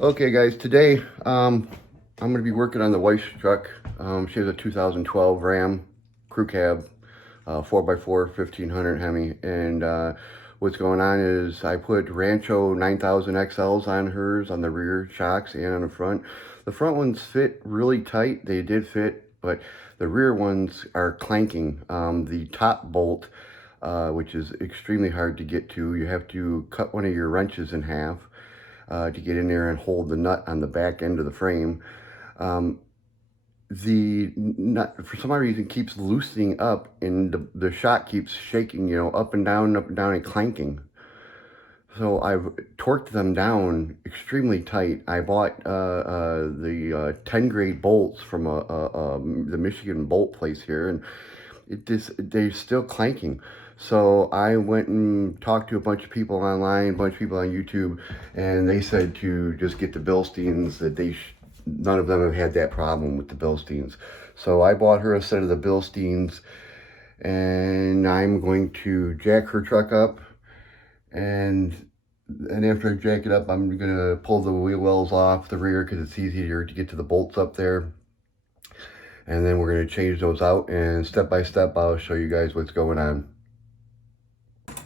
Okay guys, today I'm going to be working on the wife's truck. She has a 2012 Ram crew cab, 4x4 1500 Hemi, and what's going on is I put Rancho 9000 XLs on hers, on the rear shocks and on the front. The front ones fit really tight, they did fit, but the rear ones are clanking. The top bolt, which is extremely hard to get to, you have to cut one of your wrenches in half to get in there and hold the nut on the back end of the frame. The nut, for some reason, keeps loosening up, and the shock keeps shaking, you know, up and down, and clanking. So I've torqued them down extremely tight. I bought the 10 grade bolts from the Michigan bolt place here, and they're still clanking. So I went and talked to a bunch of people online, a bunch of people on YouTube, and they said to just get the BILSTEINs, that none of them have had that problem with the BILSTEINs. So I bought her a set of the BILSTEINs, and I'm going to jack her truck up, and after I jack it up, I'm gonna pull the wheel wells off the rear because it's easier to get to the bolts up there. And then we're gonna change those out, and step by step I'll show you guys what's going on.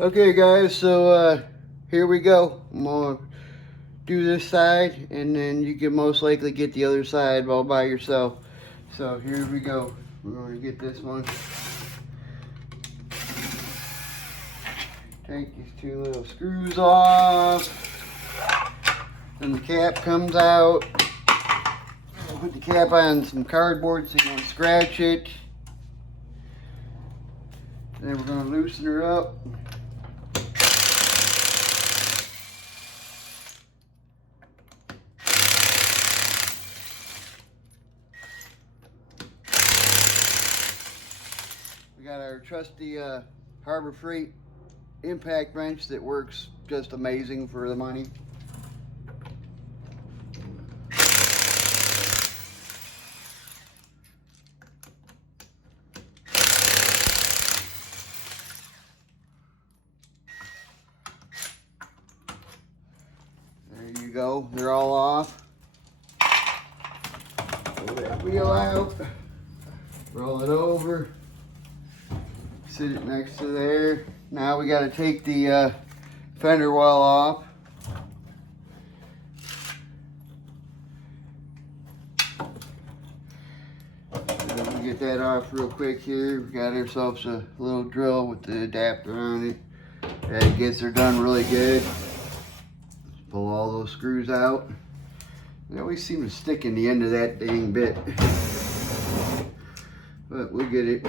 Okay guys, so here we go. I'm gonna do this side, and then you can most likely get the other side all by yourself. So here we go. We're gonna get this one. Take these two little screws off. Then the cap comes out. Put the cap on some cardboard so you don't scratch it. Then we're gonna loosen her up. We got our trusty Harbor Freight impact wrench that works just amazing for the money. There you go, they're all off. Pull that wheel out, roll it over, sit it next to there. Now we got to take the fender well off. We'll get that off real quick here. We got ourselves a little drill with the adapter on it. That gets her done really good. Pull all those screws out. They always seem to stick in the end of that dang bit, but we'll get it.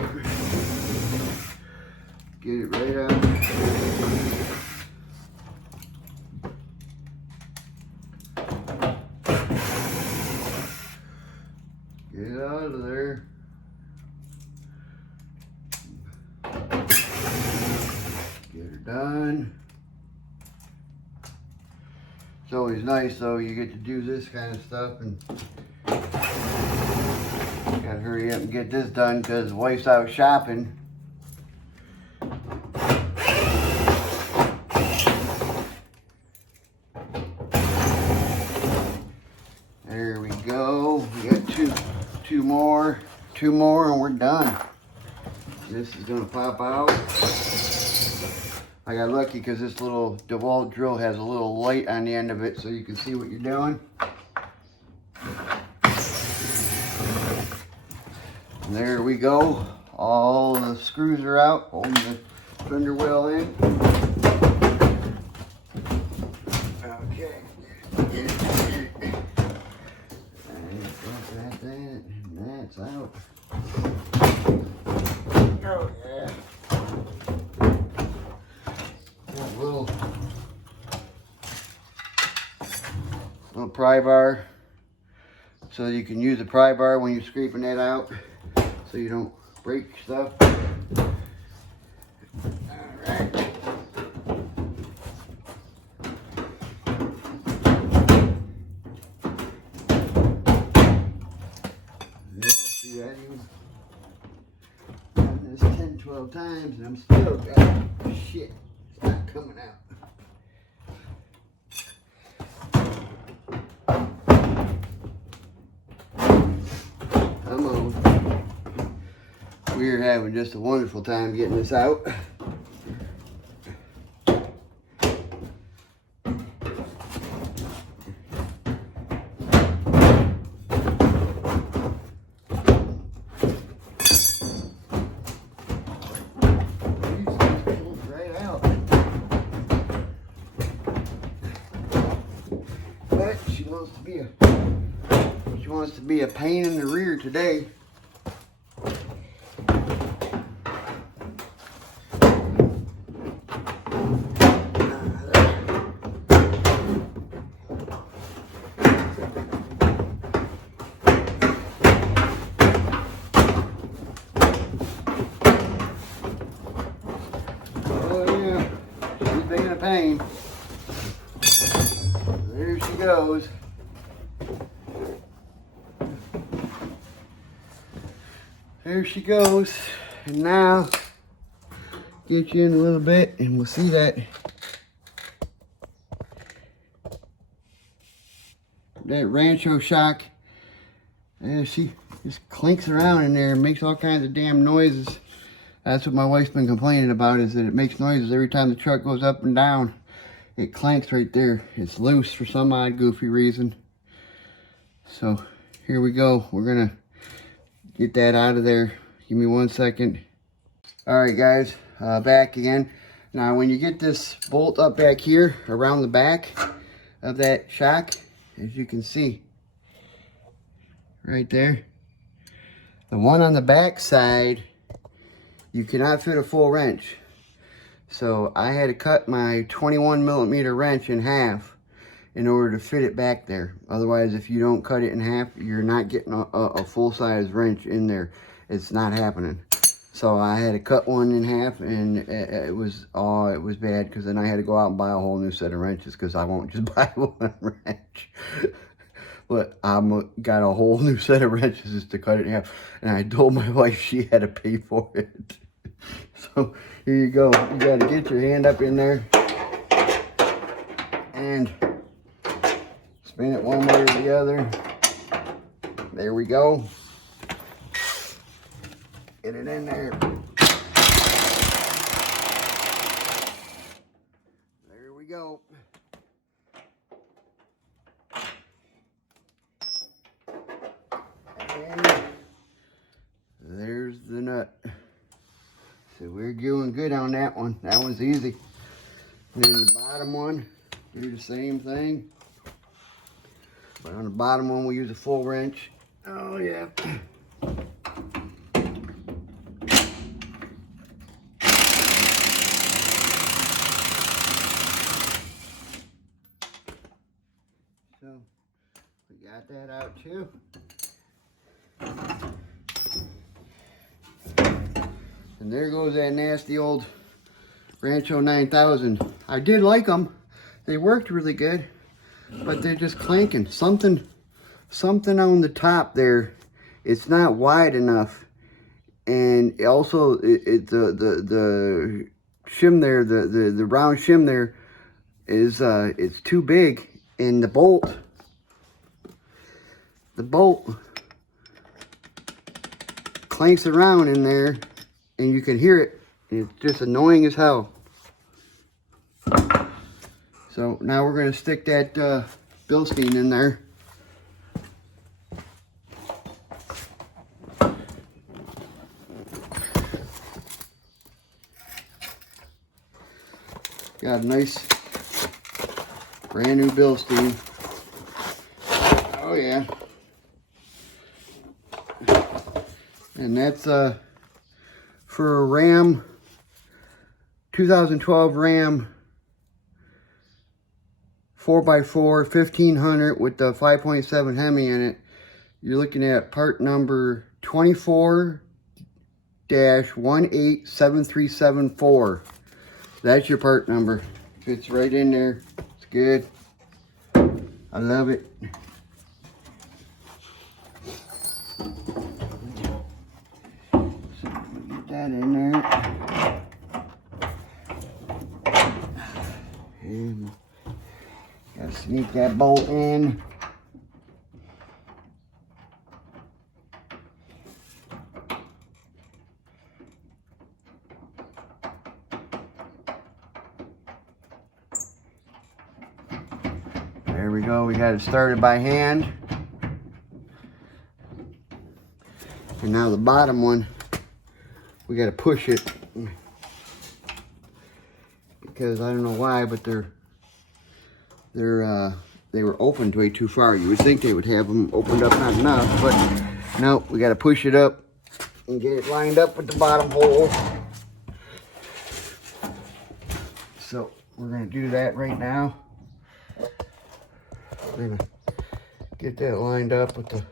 Get it right out. Get it out of there. Get her done. It's always nice though, you get to do this kind of stuff, and gotta hurry up and get this done because the wife's out shopping. There we go. We got two more, and we're done. This is gonna pop out. I got lucky because this little DeWalt drill has a little light on the end of it so you can see what you're doing. And there we go. All the screws are out, holding the fender well in. Okay. That's out. Oh yeah. Got a little pry bar, so you can use the pry bar when you're scraping that out, so you don't break stuff. Alright. See that even? Done this 10, 12 times and I'm still got shit. It's not coming out. we're having just a wonderful time getting this out. But she wants to be a pain in the rear today. Pain. There she goes. There she goes. And now, get you in a little bit and we'll see that Rancho shock. She just clinks around in there and makes all kinds of damn noises. That's what my wife's been complaining about, is that it makes noises every time the truck goes up and down. It clanks right there. It's loose for some odd goofy reason. So here we go. We're gonna get that out of there. Give me 1 second. All right, guys, back again. Now when you get this bolt up back here around the back of that shock, as you can see right there, the one on the back side, you cannot fit a full wrench. So I had to cut my 21mm wrench in half in order to fit it back there. Otherwise, if you don't cut it in half, you're not getting a full-size wrench in there. It's not happening. So I had to cut one in half, and it was bad, because then I had to go out and buy a whole new set of wrenches, because I won't just buy one wrench. But I got a whole new set of wrenches just to cut it in half. And I told my wife she had to pay for it. So here you go. You got to get your hand up in there and spin it one way or the other. There we go. Get it in there. There we go. And there's the nut. So we're doing good on that one. That one's easy. And then the bottom one, do the same thing. But on the bottom one, we use a full wrench. Oh yeah. So we got that out too. And there goes that nasty old Rancho 9000. I did like them. They worked really good, but they're just clanking. Something on the top there, it's not wide enough. And also the shim there, the round shim there is it's too big, and the bolt clanks around in there, and you can hear it. It's just annoying as hell. So now we're going to stick that BILSTEIN in there. Got a nice brand new BILSTEIN. Oh yeah. And that's for a Ram, 2012 Ram 4x4 1500 with the 5.7 Hemi in it. You're looking at part number 24-187374. That's your part number. Fits right in there. It's good. I love it. So get that in there. And gotta sneak that bolt in. There we go. We got it started by hand. And now the bottom one, we got to push it. Because I don't know why, but they were opened way too far. You would think they would have them opened up not enough, but no, we got to push it up and get it lined up with the bottom hole. So we're going to do that right now. We're going to get that lined up with the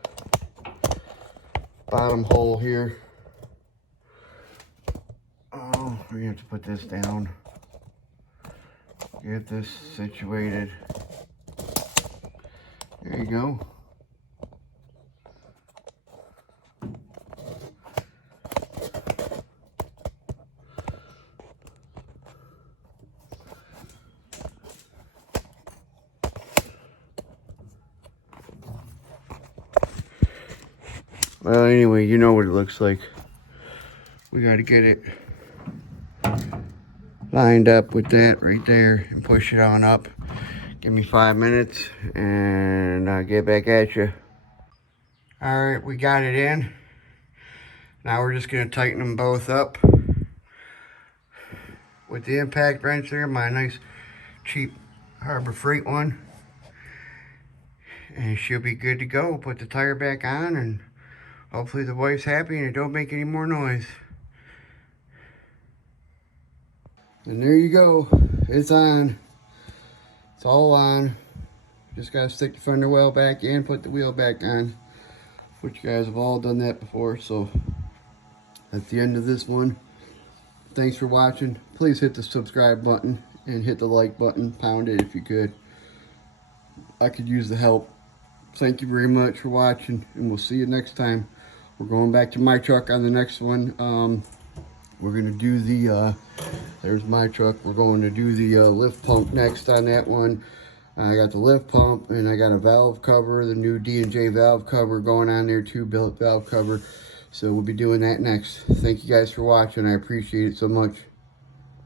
bottom hole here. Oh, we're going to have to put this down. Get this situated. There you go. Well, anyway, you know what it looks like. We got to get it lined up with that right there and push it on up. Give me 5 minutes and I'll get back at you. All right, we got it in. Now we're just going to tighten them both up with the impact wrench there, my nice cheap Harbor Freight one. And she'll be good to go. Put the tire back on and hopefully the wife's happy and it don't make any more noise. And there you go. It's on. It's all on. Just gotta stick the fender well back in, put the wheel back on. Which you guys have all done that before, so that's the end of this one. Thanks for watching. Please hit the subscribe button and hit the like button. Pound it if you could. I could use the help. Thank you very much for watching, and we'll see you next time. We're going back to my truck on the next one. We're gonna do the there's my truck. We're going to do the lift pump next on that one. I got the lift pump and I got a valve cover, the new D&J valve cover going on there too, billet valve cover. So we'll be doing that next. Thank you guys for watching. I appreciate it so much.